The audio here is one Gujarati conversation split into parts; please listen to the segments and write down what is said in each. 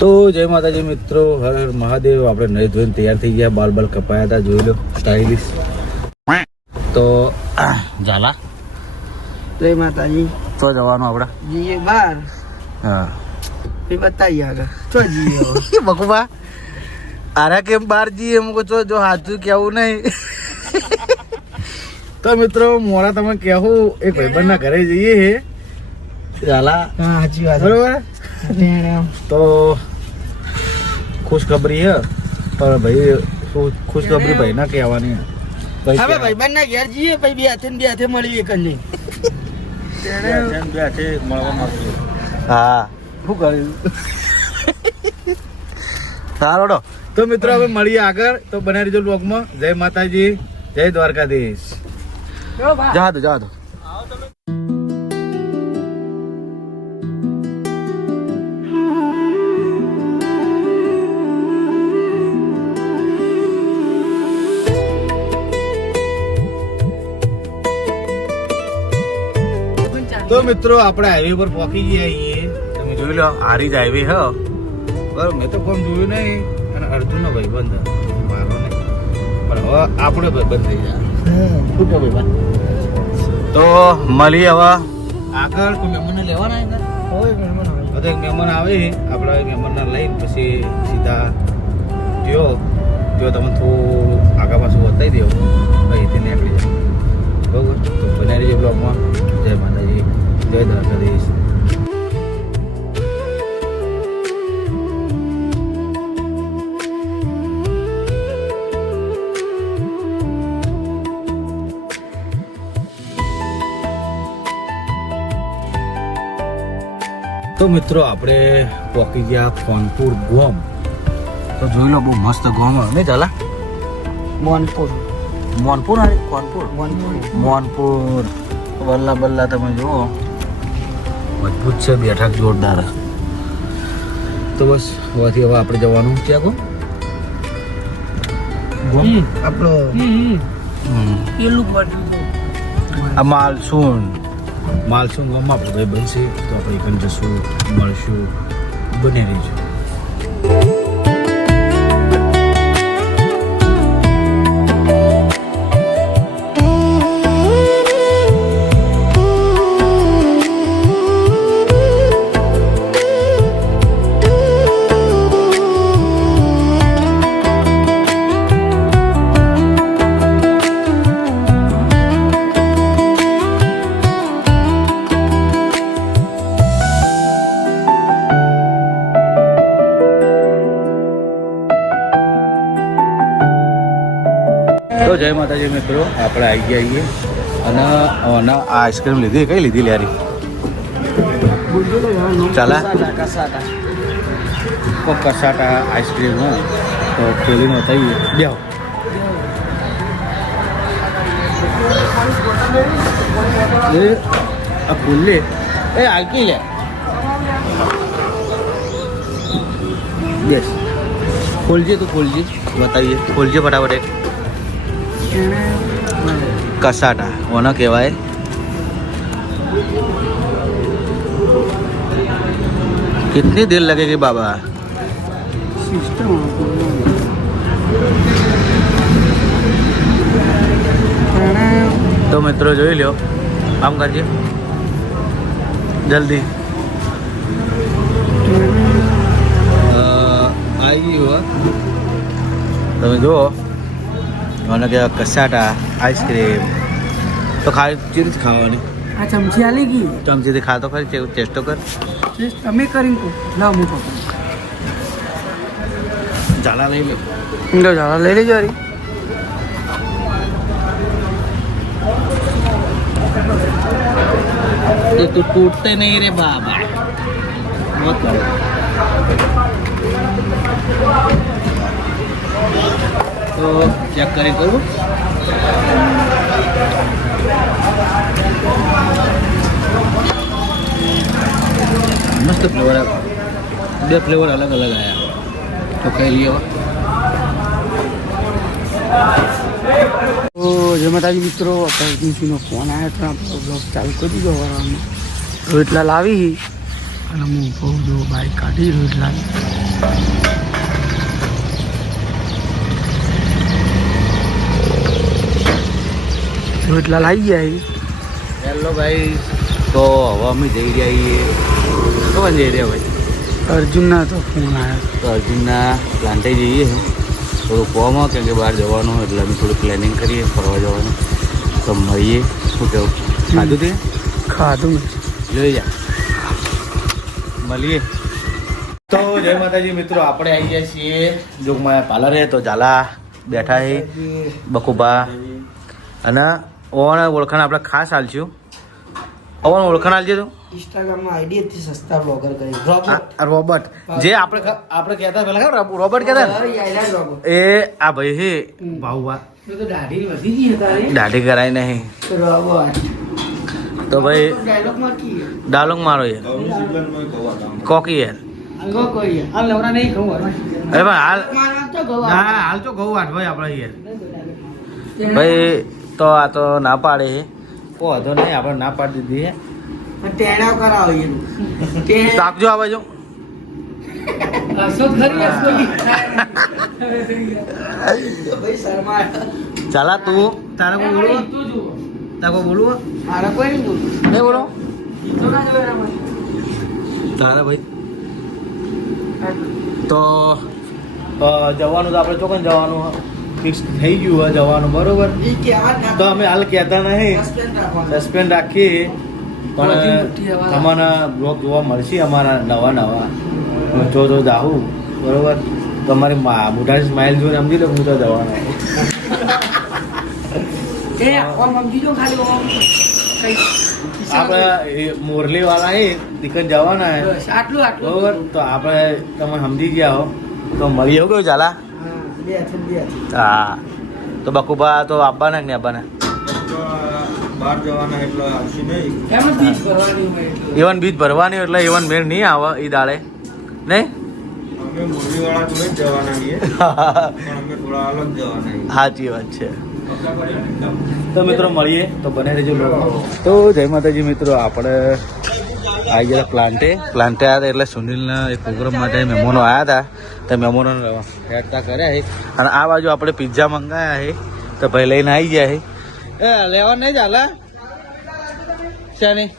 તો જય માતાજી મિત્રો, હર હર મહાદેવ. આપણે નહીં ધોઈને તૈયાર થઈ ગયા, બાલ બાલ કપાયા હતા, જોઈ લો સ્ટાઇલિશ. તો ઝાલા જય માતાજી. તો જવાનું આપણે જીએ બાર. હા બતાઈએ આગળ તો જીએ બકુબા આરા કેમ બહાર જઈએ એમ કહો છો, જો સાચું કેવું નહીં. તો મિત્રો મોરા તમે કહેવું એક ભાઈબંધના ઘરે જઈએ હે ઝાલા. હા સાચી વાત બરોબર. તો ખુશખબરી હે, પણ ભાઈ ખુશખબરી ભાઈ ના કહેવાની. હવે ભાઈ બંને ઘેર જઈએ પછી બે હાથે મળીએ કંઈ હા શું કર્યું સારો. તો મિત્રો હવે મળીએ આગળ. તો બનાવી દેજો બ્લોગમાં. જય માતાજી, જય દ્વારકાધીશ. જા દો તો મિત્રો આપણે હાઈવે પર પહોંચી ગયા છીએ. તમે જોઈ લો, હારીજ હાઈવે હ. બરાબર, મેં તો કોમ જોયું નહીં. અને અર્જુનનો ભાઈબંધ મારો નહીં, પણ હવે આપણે ભાઈબંધ થઈ જાય. શું કહો ભાઈબંધ? તો મળીએ હવે આગળ. કોઈ મહેમાનને લેવાના હોય તો એક મહેમાન આવે, આપણે મહેમાનને લઈને પછી સીધા જો તમે થોડું આગા પાછું બતાવી દેવું, અહીંથી નીકળી જાય. બરાબર. તો બનાવી દેજો બ્લોગમાં. જય માતાજી, જય દ્વારકાધીશ. તો મિત્રો આપણે પહોંચી ગયા કોનપુર ગોમ. તો જોઈ લો, બહુ મસ્ત ગોમ નહીં ચાલા. મોનપુર બલ્લા તમે જુઓ, મજબૂત છે, બેઠક જોરદાર. તો બસ હવેથી હવે આપણે જવાનું ક્યાં ગો આપણો આ માલસુન ગામમાં આપણે ભાઈ બનશે. તો આપણે એકન જશું, મળશું, બને રહીશું. તો જય માતાજી મિત્રો, આપણે આવી ગયા છીએ. અને આઈસ્ક્રીમ લીધી. કઈ લીધી લ્યારી? ચાલા કસાટા આઈસ્ક્રીમ. હા, તો ખોલીને બતાવીએ. બેહો. આ ખુલ્લે એ આકી લે. બેસ, ખોલજે તું, ખોલજે, બતાવીએ. ખોલજે ફટાફટ. એક કસાટા ઓના કહેવાય. कितनी देर लगेगी बाबा? તો મિત્રો જોઈ લો, આમ કરજે જલ્દી. આવી ગયું. તમે જુઓ, મને કહેવાય કસાટા આઈસ્ક્રીમ. તો ખાલી ચીજ ખાવાની. આ ચમચી આલી ગઈ. ચમચીથી ખાતો ખરી, ટેસ્ટ તો કર. તમે કરી ના હું ઝાલા લઈ લો. ઝાલા લઈ લેજો. ये तो टूटते नहीं रे बाबा. मत करो. तो चेक करें करूँ. मस्त फ्लेवर है. 2 फ्लेवर अलग अलग आया. तो कह लिया. તો જય માતાજી મિત્રો, એજન્સીનો ફોન આવ્યો તો આપણો બ્લોગ ચાલુ કરી દીધો. વાળામાં રોટલા લાવી અને હું બહુ જો બાઈક કાઢી રોટલા એટલા લાવી ગયા હેલો ભાઈ, તો હવે અમે જઈ રહ્યા છીએ તો જઈ રહ્યા ભાઈ અર્જુનના તો ફોન આવ્યો. તો અર્જુનના પ્લાન્ટે જઈએ થોડું કોમાં કેમ કે બહાર જવાનું એટલે અમે થોડું પ્લાનિંગ કરીએ ફરવા જવાનું. તો મળીએ. શું કેવું? ખાધું તે ખાધું જોઈ જા મળીએ. તો જય માતાજી મિત્રો, આપણે આવી ગયા છીએ જોગમાં પાર્લરે. તો ઝાલા બેઠા છે બકુબા અને ઓણ ઓળખાણ આપણે ખાસ હાલશું. ઓણ ઓળખાણ હાલજે તું. ઇન્સ્ટાગ્રામમાં આઈડી હતી સસ્તા બ્લોગર કરી રોબર્ટ જે આપણે કહેતા પેલા ખબર રોબર્ટ કહેતા ને એ આ ભાઈ હે ભાઉબા દાઢી કરાય નહીં તો ભાઈ ડાયલોગ મારો યાર કોકી યાર અરે ભાઈ હાલ હાલ તો ઘઉં વાટ ભાઈ આપણે યાર ભાઈ તો આ તો ના પાડે હે ઓ હતો નહીં આપણે ના પાડી દીધી હે ટેણા કરાવો તાકજો આવે જો ચાલા તું તારે કોઈ બોલવું તારે કોઈ બોલવું નહીં બોલો તારા ભાઈ તો જવાનું તો આપણે ચોકન જવાનું ફિક્સ થઈ ગયું હોય જવાનું બરોબર. તો અમે હાલ કહેતા નહીં, સસ્પેન્ડ રાખીએ પણ તમારા બ્લોગ જોવા મળશે અમારા નવા નવા જો જાઉં બરોબર. તમારી મોઢાની સ્માઇલ જોઈને સમજી લો હું તો જવાનો. આપણે મોરલી વાળા એ દીકન જવાના હે બરોબર. તો આપણે તમે સમજી ગયા હો તો મળી એવું કેવું ચાલા. હા તો બકુબા તો આવવાના ને આવવાના બહાર જવાના એટલે આવશે નહીં. ઇવન બીજ ભરવાની એટલે ઇવન મેળ નહીં આવે એ દાડે નહીં. અમે મુરલીવાળા જોડે જ જવાના છીએ પણ અમે થોડા અલગ જવાના છીએ. સાચી વાત છે. તો મિત્રો મળીએ તો બને રહેજો. તો જય માતાજી મિત્રો, આપણે આવી ગયા પ્લાન્ટે આવ્યા હતા એટલે સુનિલના એક પ્રોગ્રામ માટે મહેમાનો આવ્યા હતા. તો મહેમાનો હેડતા કર્યા છે અને આ બાજુ આપણે પિઝા મંગાવ્યા છે તો ભાઈ લઈને આવી ગયા છે. એ લેવા નહીં ચાલે છે નહીં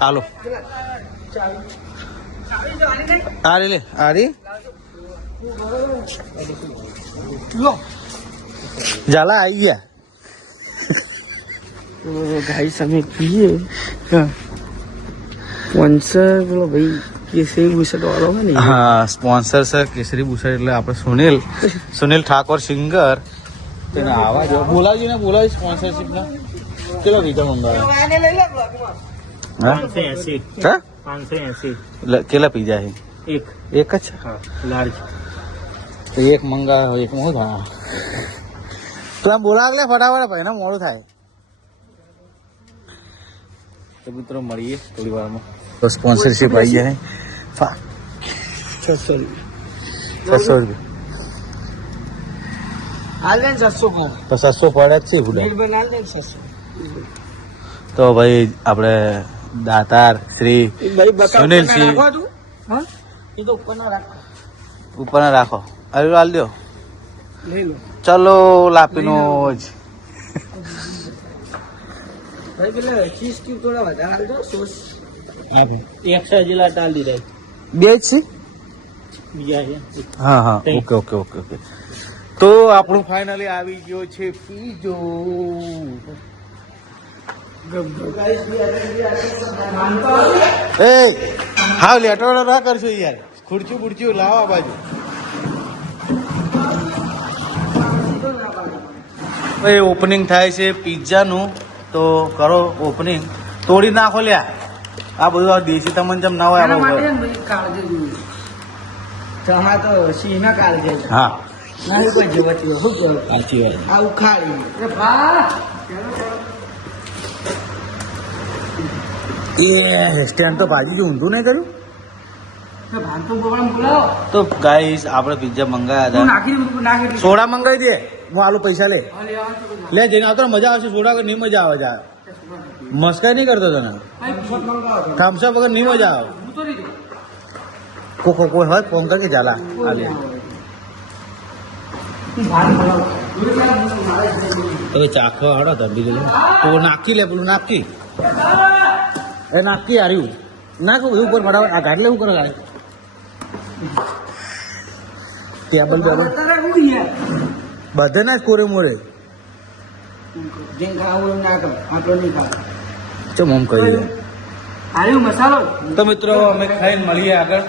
હાલો આરી લે આરી ઝાલા આવી ગયા. ગાઈસ અમે પીએ સ્પોન્સર પેલો ભાઈ કેસરી બુશર્ટ વાળો હોય ને. હા સ્પોન્સર છે કેસરી બુશર્ટ એટલે આપણે સુનિલ ઠાકોર સિંગર તેને આવા જો બોલાવજો ને બોલાવી સ્પોન્સરશીપના કેટલો વિધા મંગાવે 580 કેટલા પીઝા છે? એક જ લાર્જ તો એક મંગાવે એક મોડું થાય તો આમ બોલાવ લે ફટાફટ ભાઈ ને મોડું થાય. તો મિત્રો મળીએ થોડી વારમાં. તો સ્પોન્સરશીપ આવી જાય 600 રૂપિયા તો 600 પડે જ છે ફૂડા. તો ભાઈ આપણે દાતાર શ્રી સુનિલસિંહ ઉપરના રાખો અરે હાલ દો ચલો લાપીનો જ બે જ છે. હા હા ઓકે ઓકે ઓકે ઓકે. તો આપણું ફાઇનલી આવી ગયો છે પીજો. એ હા લેટો ના કરશો યાર. ખુરચું બુરચું લાવો બાજુ. ભાઈ ઓપનિંગ થાય છે પિઝાનું તો કરો ઓપનિંગ. તોડી નાખો લ્યા આ બધું આ દેશી તમને જેમ ના હોય હા સાચી વાત. એ સ્ટેન્ડ તો ભાજી જો ઊંધું નહીં કર્યું. તો ગાઈસ આપણે પિઝા મંગાવ્યા હતા. સોડા મંગાવી દે હું આલુ પૈસા લે જઈને આવતો મજા આવશે. સોડા વગર નહીં મજા આવે જા મસ્કાઈ નહીં કરતો તને. થમ્સઅપ વગર નહીં મજા આવે. કોઈ હોય ફોન કર કે ઝાલા હાલે હવે ચાખવા હાડો ધંધી લે તો નાખી લે પેલું નાખી એ નાખી હાર્યું નાખ એવું ઉપર પડાવે આ ગાડલે એવું કરે ગાડે ટેબલ બેબલ બધે ના કોરે મોરે ચમ આમ કહી દે આર્યું મસાલો તો મિત્રો અમે ખાઈને મળીએ આગળ